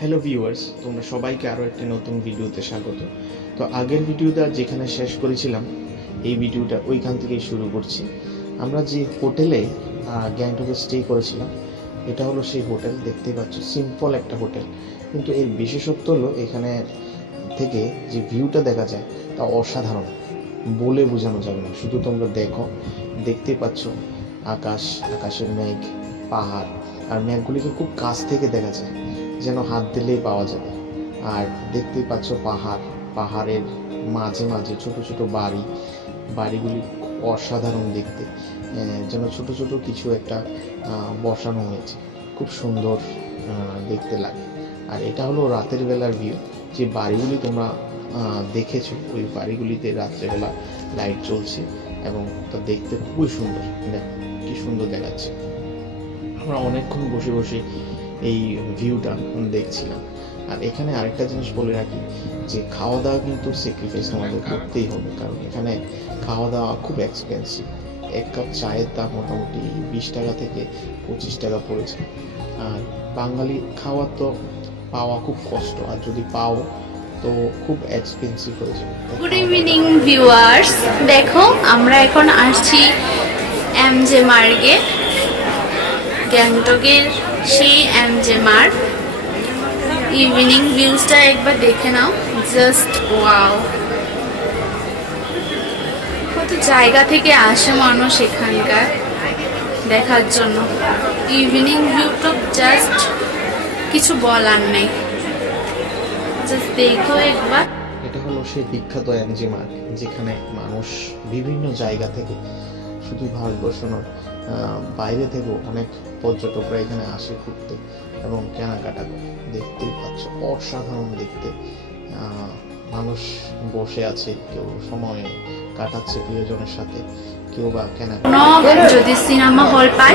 Hello viewers, তোমরা সবাইকে আরও একটি নতুন ভিডিওতে স্বাগত। তো আগের ভিডিওটা যেখানে শেষ করেছিলাম, এই ভিডিওটা ওইখান থেকেই শুরু করছি। আমরা যে হোটেলে গ্যাংটকে স্টে করেছিলাম, এটা হলো সেই হোটেল। দেখতেই পাচ্ছ, সিম্পল একটা হোটেল, কিন্তু এর বিশেষত্ব হলো এখানে থেকে যে ভিউটা দেখা যায় তা অসাধারণ, বলে বোঝানো যাবে না। শুধু তোমরা দেখো, দেখতেই পাচ্ছ আকাশের মেঘ, পাহাড়, আর মেঘগুলিকে খুব কাছ থেকে দেখা যায়, যেন হাত দিলেই পাওয়া যাবে। আর দেখতেই পাচ্ছ পাহাড়ের মাঝে মাঝে ছোট ছোট বাড়িগুলি অসাধারণ দেখতে, যেন ছোট ছোট কিছু একটা বসানো হয়েছে, খুব সুন্দর দেখতে লাগে। আর এটা হলো রাতের বেলার ভিউ। যে বাড়িগুলি তোমরা দেখেছো, ওই বাড়িগুলিতে রাত্রেবেলা লাইট জ্বলছে এবং তা দেখতে খুবই সুন্দর। দেখো কি সুন্দর দেখাচ্ছে। আমরা অনেকক্ষণ বসে বসে এই ভিউটা দেখছিলাম। আর এখানে আরেকটা জিনিস বলে রাখি, যে খাওয়া দাওয়া কিন্তু স্যাক্রিফাইস তোমাদের করতেই হবে, কারণ এখানে খাওয়া দাওয়া খুব এক্সপেন্সিভ। এক কাপ চায়ের দাম মোটামুটি 20 টাকা থেকে 25 টাকা পড়েছে। আর বাঙালি খাওয়া তো পাওয়া খুব কষ্ট, আর যদি পাও তো খুব এক্সপেন্সিভ হয়ে যাবে। গুড ইভিনিং ভিউয়ার্স, দেখো আমরা এখন আসছি এমজে মার্গে, গ্যাংটকের সেই এমজে মার্গ। ইভিনিং ভিউজটা একবার দেখে নাও, জাস্ট ওয়াও। কত জায়গা থেকে আসে মানুষ এখানকার দেখার জন্য। ইভিনিং ভিউটা জাস্ট কিছু বলার নেই, জাস্ট দেখো একবার। এটা হলো সেই বিখ্যাত এমজি মার্গ, যেখানে মানুষ বিভিন্ন জায়গা থেকে, শুধু ভারতবর্ষ নয়, বাইরে থেকেও অনেক পর্যটকরা এখানে আসে ঘুরতে এবং কেনাকাটা করে। দেখতেই পাচ্ছ অসাধারণ দেখতে। মানুষ বসে আছে, কেউ সময় কাটাচ্ছে প্রিয়জনের সাথে, কেউ বা কেনাকাটা। যদি সিনেমা হল পাই,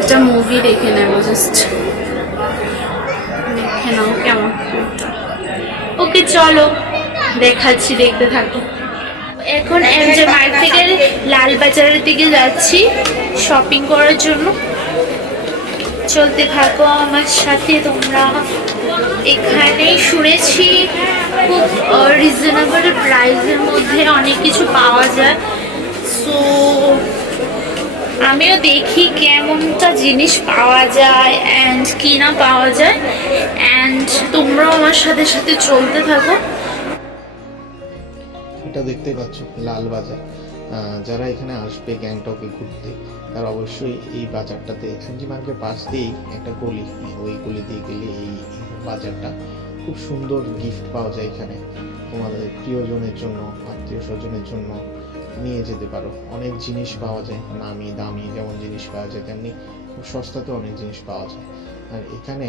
একটা মুভি দেখে নেবো, জাস্ট দেখে নাও কেমন। ওকে চলো দেখাচ্ছি, দেখতে থাকো। এখন এমজে মার্গ থেকে লালবাজারের দিকে যাচ্ছি শপিং করার জন্য। চলতে থাকো আমার সাথে তোমরা। এখানে শুনেছি খুব রিজনেবল প্রাইসের মধ্যে অনেক কিছু পাওয়া যায়। সো আমিও দেখি কেমনটা জিনিস পাওয়া যায় অ্যান্ড কি না পাওয়া যায়, অ্যান্ড তোমরাও আমার সাথে সাথে চলতে থাকো। এটা দেখতে পাচ্ছ লালবাজার। যারা এখানে আসবে গ্যাংটকে ঘুরতে, তারা অবশ্যই এই বাজারটাতে, এমজি মার্গের পাশ দিয়েই একটা গলি, ওই গলি দিয়ে গেলে এই বাজারটা, খুব সুন্দর গিফট পাওয়া যায় এখানে। তোমাদের প্রিয়জনের জন্য, আত্মীয় স্বজনের জন্য নিয়ে যেতে পারো। অনেক জিনিস পাওয়া যায়, নামি দামি যেমন জিনিস পাওয়া যায়, তেমনি খুব সস্তাতে অনেক জিনিস পাওয়া যায়। আর এখানে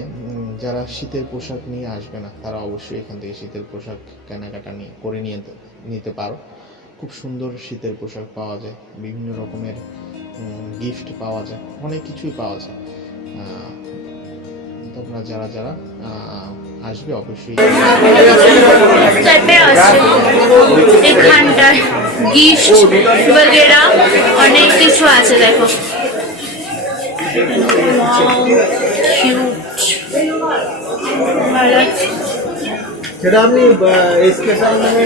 যারা শীতের পোশাক নিয়ে আসবে না, তারা অবশ্যই এখান থেকে শীতের পোশাক কেনাকাটা করে নিতে পারো। খুব সুন্দর শীতের পোশাক পাওয়া যায়, বিভিন্ন রকমের গিফট পাওয়া যায়, অনেক কিছুই পাওয়া যায়। তোমরা যারা যারা আসবে অবশ্যই এখানটায় গিফট বগেরা অনেক কিছু আছে। দেখো সেটা আপনি স্পেশাল মানে।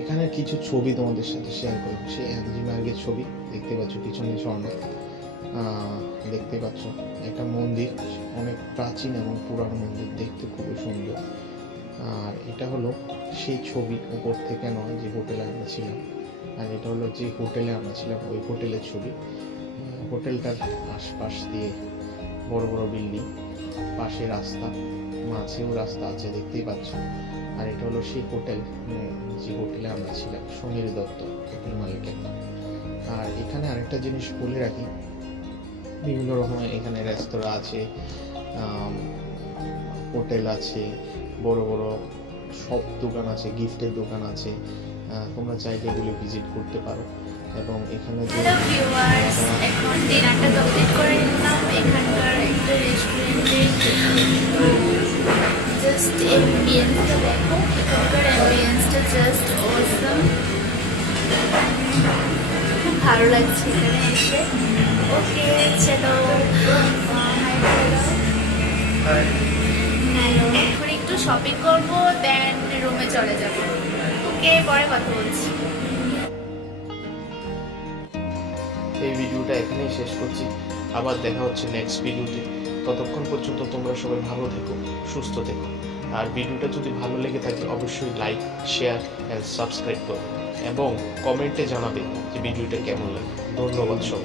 এখানে কিছু ছবি তোমাদের সাথে শেয়ার করব। সেই এমজি মার্গের ছবি দেখতে পাচ্ছ, পিছনে ঝর্ণা দেখতে পাচ্ছ, একটা মন্দির, অনেক প্রাচীন এবং পুরানো মন্দির, দেখতে খুবই সুন্দর। আর এটা হলো সেই ছবি, উপর থেকে নয়, যে হোটেলে আমরা ছিলাম। আর এটা হলো যে হোটেলে আমরা ছিলাম, ওই হোটেলের ছবি। হোটেলটার আশপাশ দিয়ে বড় বড় বিল্ডিং, পাশে রাস্তা, মাঝেও রাস্তা আছে, দেখতেই পাচ্ছ। আর এটা হলো সেই হোটেল, যে হোটেলে আমরা ছিলাম, সমীর দত্ত হোটেল মালিকের নাম। আর এখানে আরেকটা জিনিস বলে রাখি, বিভিন্ন রকমের এখানে রেস্তোরাঁ আছে, হোটেল আছে, বড় বড় সব দোকান আছে, গিফটের দোকান আছে। তোমরা চাইলে এগুলো ভিজিট করতে পারো। এবং এখানে এখন ডিনারটা কমপ্লিট করে নিলাম এখানকার একটা রেস্টুরেন্টে। জাস্ট অ্যাম্বিয়েন্সটা দেখো, এখানকার অ্যাম্বিয়েন্সটা জাস্ট অসাম, খুব ভালো লাগছে এখানে এসে। ওকে চলো শপিং করবো, দেন রুমে চলে যাবো। ওকে, পরে কথা বলছি। এই ভিডিওটা এখানেই শেষ করছি, আবার দেখা হচ্ছে নেক্সট ভিডিওতে। ততক্ষণ পর্যন্ত তোমরা সবাই ভালো থেকো, সুস্থ থেকো। আর ভিডিওটা যদি ভালো লেগে থাকে অবশ্যই লাইক, শেয়ার অ্যান্ড সাবস্ক্রাইব করো এবং কমেন্টে জানাবে যে ভিডিওটা কেমন লাগে। ধন্যবাদ সবাই।